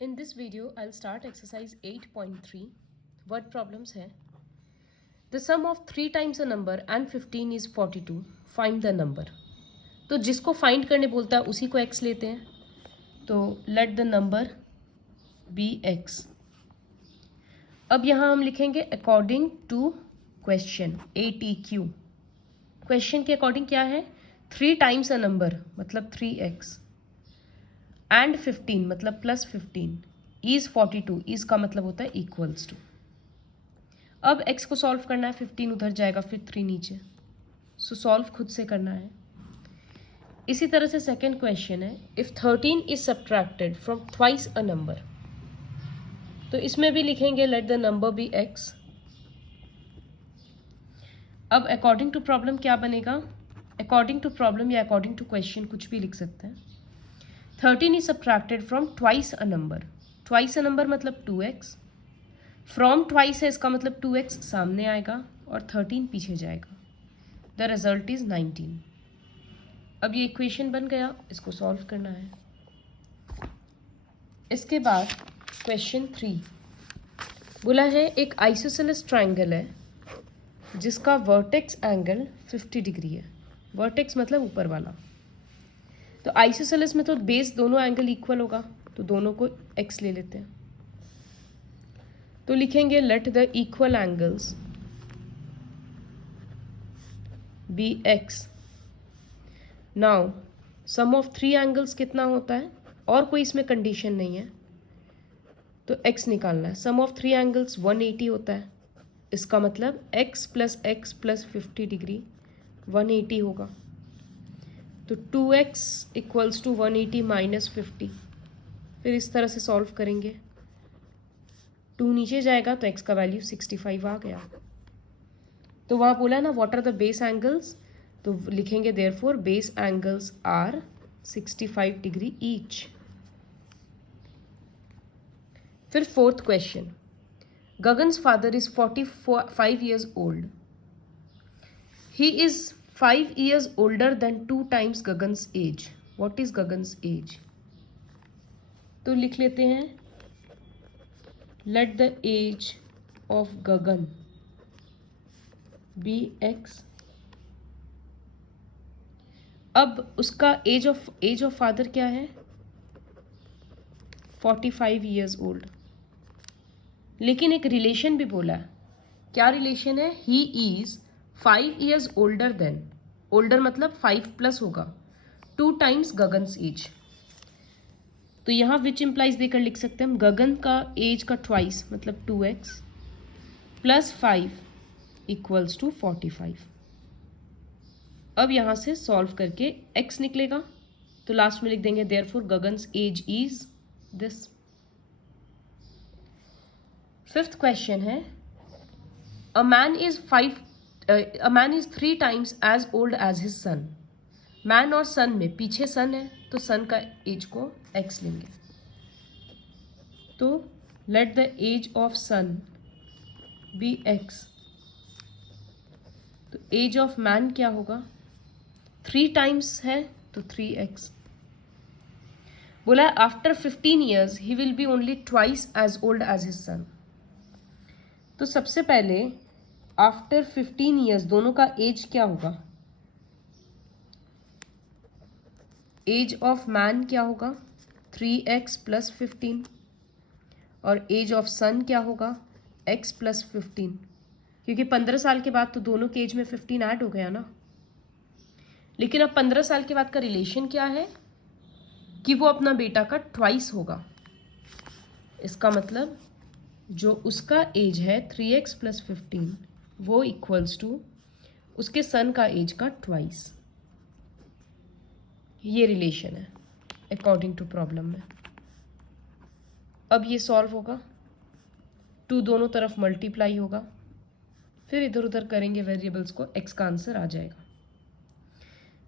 In this video, I'll start exercise 8.3. Word problems है. The sum of 3 times a number and 15 is 42. Find the number. तो जिसको find करने बोलता है उसी को x लेते हैं. तो let the number be x. अब यहाँ हम लिखेंगे according to question ATQ. Question के अकॉर्डिंग क्या है? 3 टाइम्स अ नंबर मतलब 3x एंड 15 मतलब प्लस 15 इज 42. इज का मतलब होता है इक्वल्स टू. अब x को सॉल्व करना है. 15 उधर जाएगा, फिर 3 नीचे. सो सॉल्व खुद से करना है. इसी तरह से सेकेंड क्वेश्चन है, if 13 is subtracted from twice a number. तो इसमें भी लिखेंगे let the number be x. अब अकॉर्डिंग टू प्रॉब्लम क्या बनेगा? अकॉर्डिंग टू प्रॉब्लम या अकॉर्डिंग टू क्वेश्चन कुछ भी लिख सकते हैं. 13 is subtracted from twice a number. Twice a number मतलब 2x. From twice है इसका मतलब 2x सामने आएगा और 13 पीछे जाएगा. The result is 19. अब ये इक्वेशन बन गया, इसको सॉल्व करना है. इसके बाद क्वेश्चन 3 बोला है एक आइसोसेलेस ट्राइंगल है जिसका वर्टेक्स एंगल 50 डिग्री है. वर्टेक्स मतलब ऊपर वाला. तो आइसोसेलेस में तो बेस दोनों एंगल इक्वल होगा, तो दोनों को x ले लेते हैं. तो लिखेंगे let the equal angles be x. Now sum of 3 angles कितना होता है? और कोई इसमें कंडीशन नहीं है तो x निकालना है. सम ऑफ 3 एंगल्स 180 होता है. इसका मतलब x प्लस 50 डिग्री 180 होगा. तो 2x इक्वल्स टू 180 माइनस 50. फिर इस तरह से सॉल्व करेंगे. 2 नीचे जाएगा तो x का वैल्यू 65 आ गया. तो वहाँ बोला ना what are the base angles, तो लिखेंगे therefore base angles are 65 degree each. फिर fourth question, Gagan's father is 45 years old. He is 5 years older than 2 times Gagan's age. What is Gagan's age? तो लिख लेते हैं let the age of Gagan be x. अब उसका as of father क्या है? 45 years old. लेकिन एक रिलेशन भी बोला है. क्या रिलेशन है? He is 5 years older than. Older मतलब 5 प्लस होगा 2 times गगन्स एज. तो यहाँ विच इम्प्लाइज देकर लिख सकते हैं हम गगन का एज का ट्वाइस मतलब 2x प्लस 5 इक्वल्स टू 45. अब यहाँ से सॉल्व करके x निकलेगा तो लास्ट में लिख देंगे therefore Gagan's age is this. Fifth question है, a man is 3 times as old as his son. Man और सन में पीछे सन है तो सन का एज को x लेंगे. तो let the age of son be x. तो एज ऑफ मैन क्या होगा? 3 times है तो 3x. बोला after 15 years he will be only twice as old as his son. तो सबसे पहले आफ्टर 15 years दोनों का एज क्या होगा? एज ऑफ मैन क्या होगा? 3x plus 15. और एज ऑफ सन क्या होगा? x plus 15. क्योंकि 15 साल के बाद तो दोनों के एज में 15 ऐड हो गया ना. लेकिन अब 15 साल के बाद का रिलेशन क्या है कि वो अपना बेटा का ट्वाइस होगा. इसका मतलब जो उसका एज है 3x प्लस 15 वो इक्वल्स टू उसके सन का एज का ट्वाइस. ये रिलेशन है अकॉर्डिंग टू प्रॉब्लम में. अब ये सॉल्व होगा. 2 दोनों तरफ मल्टीप्लाई होगा. फिर इधर उधर करेंगे वेरिएबल्स को, x का आंसर आ जाएगा.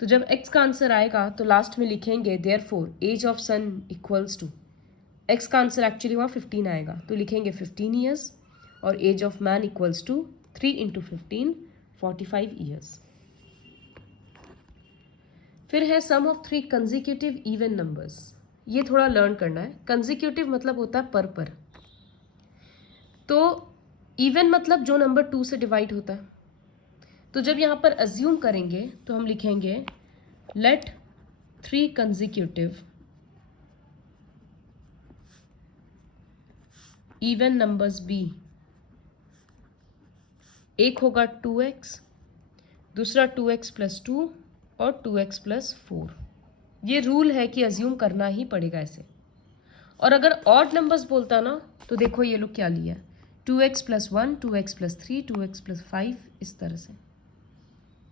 तो जब x का आंसर आएगा तो लास्ट में लिखेंगे therefore age of son equals to. x का आंसर एक्चुअली वहाँ 15 आएगा तो लिखेंगे 15 years और age of man equals to 3 into 15 45 years. फिर है sum of 3 consecutive even numbers. ये थोड़ा लर्न करना है। कंजिक्यूटिव मतलब होता है पर। तो इवन मतलब जो नंबर 2 से डिवाइड होता है। तो जब यहाँ पर अज्यूम करेंगे तो हम लिखेंगे let 3 consecutive even numbers be. एक होगा 2x, दूसरा 2x प्लस 2 और 2x प्लस 4। ये रूल है कि अज्यूम करना ही पड़ेगा ऐसे। और अगर ऑड नंबर्स बोलता ना तो देखो ये लोग क्या लिया, 2x plus 1, 2x plus 3, 2x plus 5, इस तरह से।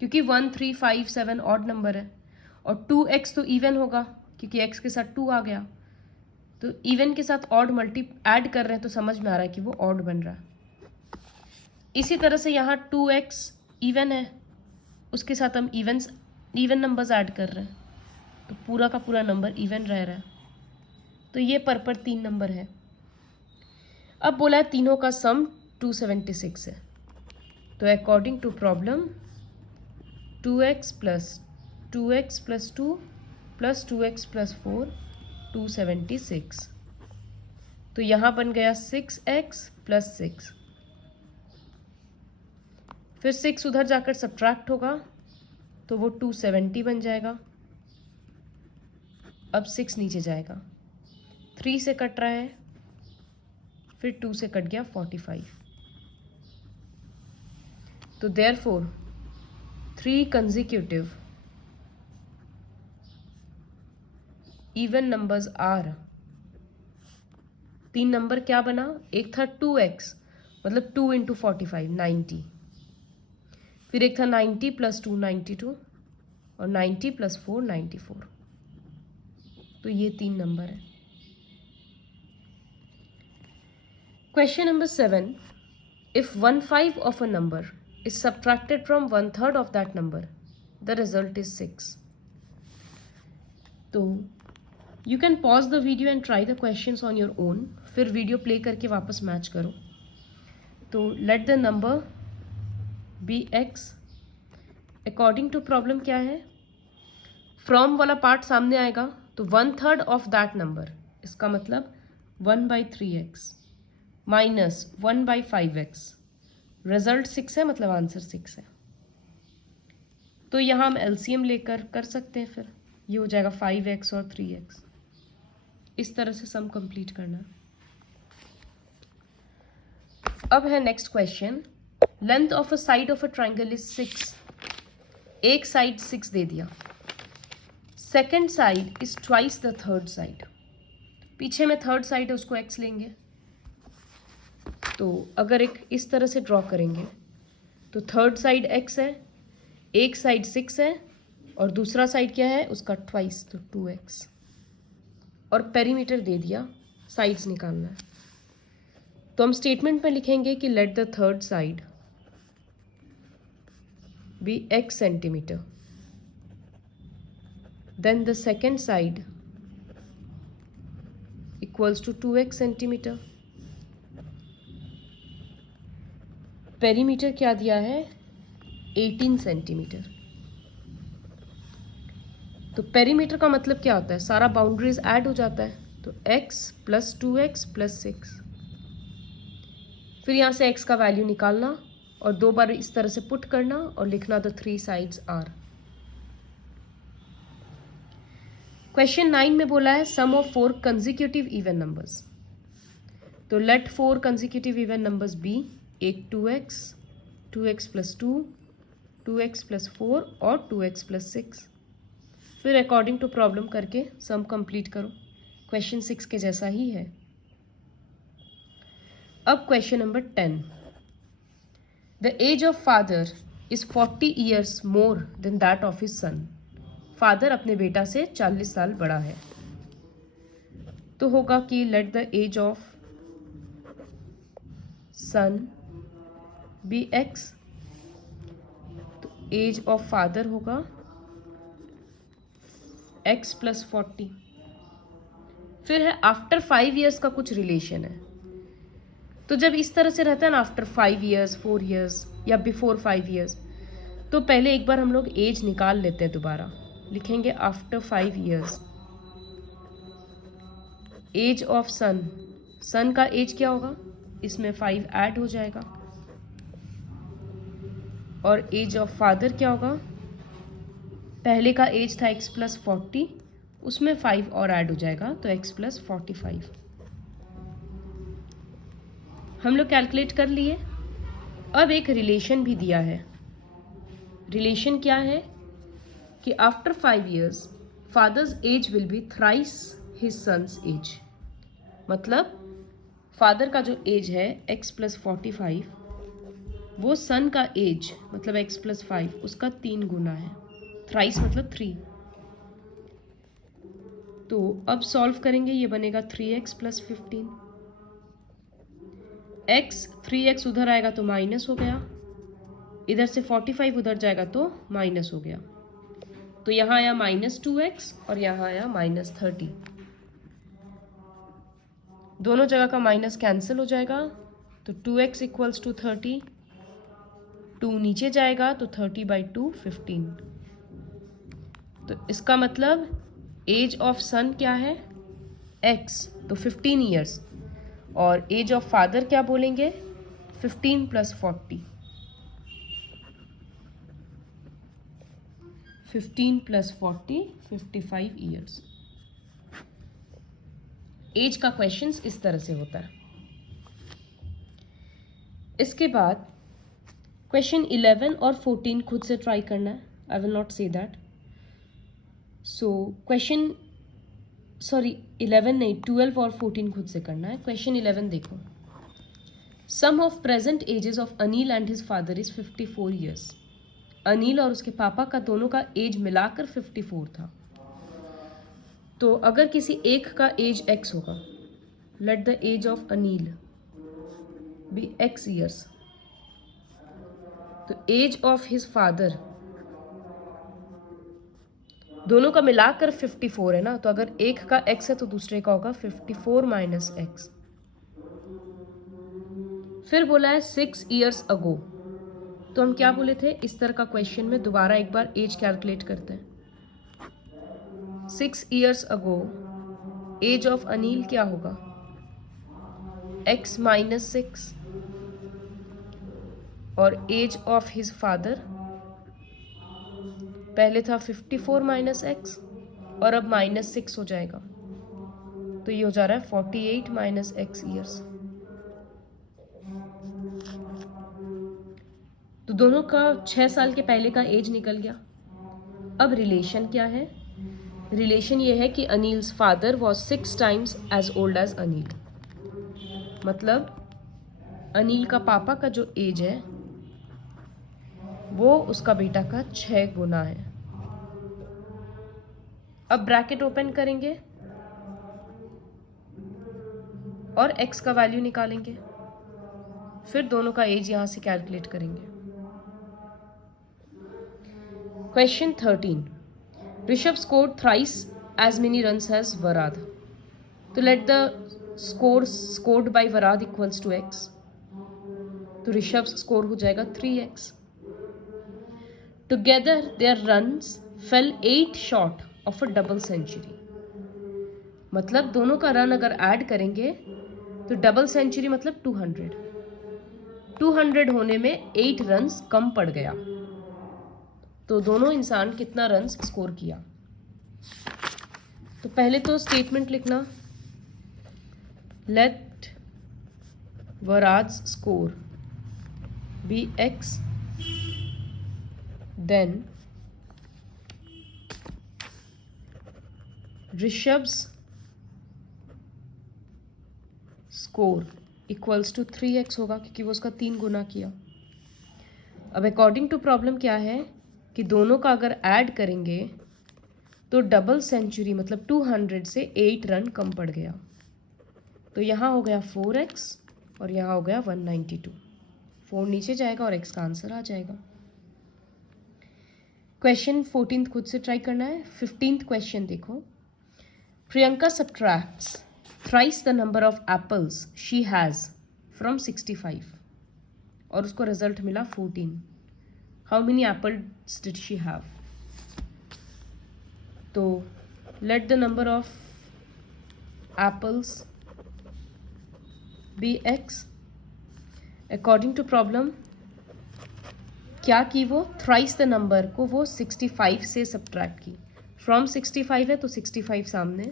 क्योंकि 1, 3, 5, 7 ऑड नंबर है और 2x तो इवन होगा क्योंकि x के साथ 2 आ गया। तो इवन के साथ ऑड मल्टी ऐड कर रहे हैं तो समझ में आ रहा है कि वो ऑड बन रहा है। इसी तरह से यहाँ 2x इवन है, उसके साथ हम इवन नंबर्स ऐड कर रहे हैं तो पूरा का पूरा नंबर इवन रह रहा है। तो ये पर 3 नंबर है। अब बोला है तीनों का सम 276 है। तो according to problem 2x plus 2x plus 2 plus 2x plus 4 276। तो यहाँ बन गया 6x प्लस 6। फिर 6 उधर जाकर सब्ट्रैक्ट होगा तो वो 270 बन जाएगा। अब 6 नीचे जाएगा, 3 से कट रहा है, फिर 2 से कट गया 45। तो therefore 3 consecutive even numbers are. 3 number क्या बना, एक था 2x मतलब 2 इंटू 45 90, फिर एक था 90 प्लस 2 92 और 90 प्लस 4 94। तो ये 3 नंबर है। Question number 7, if 1/5 of a number is subtracted from 1/3 of that number, the result is 6. तो you can pause the video and try the questions on your own, फिर video play करके वापस match करो। तो let the number be x। According to problem क्या है, from वाला part सामने आएगा तो 1/3 ऑफ दैट नंबर, इसका मतलब 1/3x माइनस 1/5x। रिजल्ट 6 है मतलब आंसर 6 है। तो यहाँ हम एलसीएम लेकर कर सकते हैं, फिर ये हो जाएगा 5x और 3x। इस तरह से सम कंप्लीट करना। अब है next question, length of a side of a triangle is 6। एक साइड 6 दे दिया, second side is twice the third side. पीछे में थर्ड साइड है उसको x लेंगे। तो अगर एक इस तरह से ड्रॉ करेंगे तो थर्ड साइड x है, एक साइड 6 है और दूसरा साइड क्या है उसका ट्वाइस, तो 2x। और पेरीमीटर दे दिया, साइड्स निकालना है। तो हम स्टेटमेंट में लिखेंगे कि let the third side be x centimetre, then the second side equals to 2x centimetre. Perimeter क्या दिया है 18 सेंटीमीटर। तो पेरीमीटर का मतलब क्या होता है, सारा बाउंड्रीज ऐड हो जाता है। तो x प्लस 2x प्लस 6। फिर यहाँ से x का वैल्यू निकालना और 2 बार इस तरह से पुट करना और लिखना द 3 साइड्स आर। क्वेश्चन 9 में बोला है sum of 4 consecutive even numbers. तो let 4 consecutive even numbers be, एक 2x, 2x plus 2, 2x plus 4 और 2x प्लस 6। फिर अकॉर्डिंग टू प्रॉब्लम करके सम कंप्लीट करो। क्वेश्चन 6 के जैसा ही है। अब question number 10, the age of father is 40 years more than that of his son. Father अपने बेटा से 40 साल बड़ा है। तो होगा कि let the age of son be x। तो एज ऑफ फादर होगा x प्लस 40। फिर है आफ्टर 5 ईयर्स का कुछ रिलेशन है। तो जब इस तरह से रहता है ना, आफ्टर 5 ईयर्स, 4 ईयर्स या बिफोर 5 ईयर्स, तो पहले एक बार हम लोग एज निकाल लेते हैं। दोबारा लिखेंगे आफ्टर 5 ईयर्स एज ऑफ सन, सन का एज क्या होगा, इसमें 5 ऐड हो जाएगा। और एज ऑफ फादर क्या होगा, पहले का एज था x प्लस 40, उसमें 5 और ऐड हो जाएगा तो x प्लस 45। हम लोग कैलकुलेट कर लिए। अब एक रिलेशन भी दिया है। रिलेशन क्या है कि after 5 years father's age will be thrice his son's age. मतलब फादर का जो एज है x प्लस 45, वो सन का एज मतलब x प्लस 5 उसका 3 गुना है। थ्राइस मतलब 3। तो अब सॉल्व करेंगे, ये बनेगा 3x प्लस 15। x 3x उधर आएगा तो माइनस हो गया, इधर से 45 उधर जाएगा तो माइनस हो गया। तो यहाँ आया -2x और यहाँ आया -30। दोनों जगह का माइनस कैंसिल हो जाएगा तो 2x इक्वल्स टू 30, 2 नीचे जाएगा तो 30/2 15। तो इसका मतलब एज ऑफ सन क्या है x, तो 15 ईयर्स, और एज ऑफ फादर क्या बोलेंगे 15 प्लस 40, 15 प्लस 40 55 ईयर्स। एज का क्वेश्चंस इस तरह से होता है। इसके बाद क्वेश्चन 11 और 14 खुद से ट्राई करना है। I will not say that. So question 11 नहीं, 12 और 14 खुद से करना है। क्वेश्चन 11 देखो, sum of present ages of Anil and his father is 54 years. Anil और उसके पापा का दोनों का एज मिलाकर 54 था। तो अगर किसी एक का एज x होगा, let the age of Anil be x years, तो एज ऑफ हिज फादर दोनों का मिलाकर 54 है ना, तो अगर एक का x है तो दूसरे का होगा 54 माइनस x। फिर बोला है 6 ईयर्स अगो, तो हम क्या बोले थे, इस तरह का क्वेश्चन में दोबारा एक बार एज कैलकुलेट करते हैं। 6 years ago age of Anil क्या होगा, x माइनस 6, और एज ऑफ हिज फादर पहले था 54 माइनस x और अब -6 हो जाएगा, तो ये हो जा रहा है 48 माइनस x ईयर्स। तो दोनों का 6 साल के पहले का एज निकल गया। अब रिलेशन क्या है, रिलेशन ये है कि Anil's father was 6 times as old as Anil. मतलब अनिल का पापा का जो एज है वो उसका बेटा का 6 गुना है। अब ब्रैकेट ओपन करेंगे और x का वैल्यू निकालेंगे, फिर दोनों का एज यहां से कैलकुलेट करेंगे। Question 13, Rishabh scored thrice as many runs as Varad. तो let the score scored by Varad equals to x, तो ऋषभ स्कोर हो जाएगा 3x। Together their runs fell 8 short of a double century. मतलब दोनों का रन अगर ऐड करेंगे तो डबल सेंचुरी मतलब 200 होने में 8 रन्स कम पड़ गया। तो दोनों इंसान कितना रन्स स्कोर किया। तो पहले तो स्टेटमेंट लिखना, let Varaj score be x, then Rishabh's score equals to 3x होगा, क्योंकि वो उसका 3 गुना किया। अब अकॉर्डिंग टू प्रॉब्लम क्या है कि दोनों का अगर ऐड करेंगे तो डबल सेंचुरी मतलब 200 से 8 रन कम पड़ गया। तो यहाँ हो गया 4x और यहाँ हो गया 192। 4 नीचे जाएगा और x का आंसर आ जाएगा। क्वेश्चन 14 खुद से ट्राई करना है। 15th क्वेश्चन देखो, Priyanka subtracts thrice the number of apples she has from 65 और उसको रिजल्ट मिला 14। How many apples did she have. तो let the number of apples be x. According to problem क्या की वो, थ्राइस द नंबर को वो 65 से सब्ट्रैक्ट की. फ्रॉम 65 है तो 65 सामने,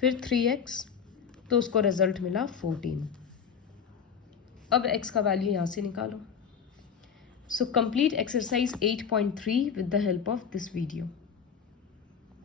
फिर 3x, तो उसको रिजल्ट मिला 14. अब x का वैल्यू यहाँ से निकालो. So complete exercise 8.3 with the help of this video.